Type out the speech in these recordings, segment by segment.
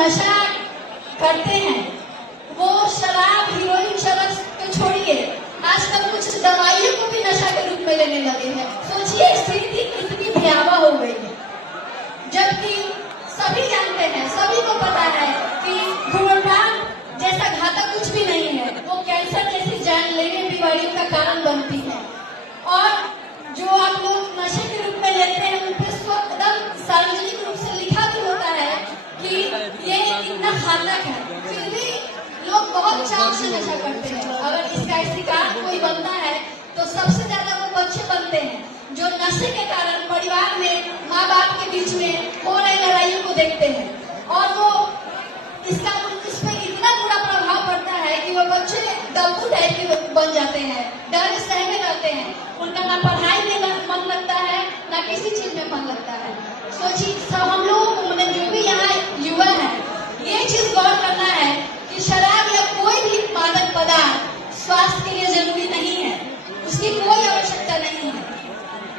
नशा करते हैं वो शराब हीरोइन शराब को छोड़िए, आजकल कुछ दवाइयों को भी नशा के रूप में लेने लगे हैं। सोचिए स्थिति कितनी भयावह हो गई है, जबकि सभी जानते हैं, सभी को पता है कि धूम्रपान जैसा घातक कुछ भी नहीं है, वो कैंसर जैसी जानलेवा बीमारियों का कारण बनती है। और जो आप लोग नशे के रूप में लेते हैं उन पर एकदम सार्वजनिक रूप से लिखा भी होता है कि ये इतना घातक है, फिर भी लोग बहुत चाव से नशा करते हैं। अगर इसका शिकार कोई बनता है तो सबसे ज्यादा वो बच्चे बनते हैं जो नशे के कारण परिवार में माँ बाप के बीच में हो रही लड़ाइयों को देखते हैं, और वो इसका इस पर इतना बुरा प्रभाव पड़ता है कि वो बच्चे गलगू टाइप के बन जाते हैं, डर सहमे में रहते हैं, उनका ना पढ़ाई में मन लगता है ना किसी चीज में मन लगता है। सोचिए सब हम लोगों को, मतलब जो भी यहाँ युवा है, ये चीज गौर करना है कि शराब या कोई भी मादक पदार्थ स्वास्थ्य के लिए जरूरी नहीं है, उसकी कोई आवश्यकता नहीं है।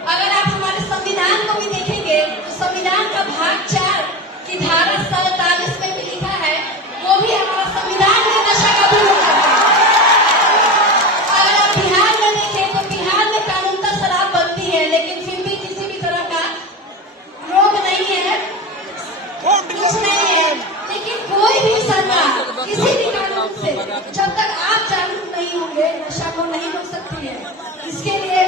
अगर आप हमारे संविधान को भी देखेंगे तो संविधान का भाग 4 की धारा 47 में भी लिखा है, वो भी हमारा संविधान में नशा का भी होता है। अगर आप बिहार में देखें तो बिहार में कानूनता शराब बनती है, लेकिन फिर भी किसी भी तरह का रोग नहीं है, कुछ नहीं है। लेकिन कोई भी सरकार किसी भी कानून से जब तक आप जागरूक नहीं होंगे नशा को नहीं रोक सकती है। इसके लिए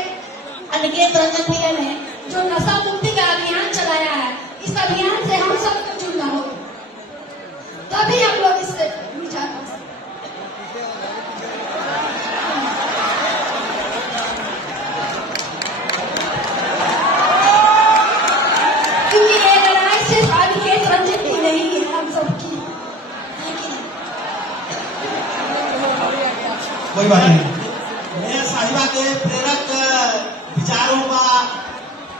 अनिकेत रंजन भैया ने जो नशा मुक्ति का अभियान चलाया है, इस अभियान से हम सबको जुड़ना होगा, तभी हम लोग इससे विचार कर सकते हैं। क्योंकि ये लड़ाई सिर्फ अनिकेत रंजन की नहीं है, हम सबकी। कोई बात नहीं, मैं साहिबा के प्रेरक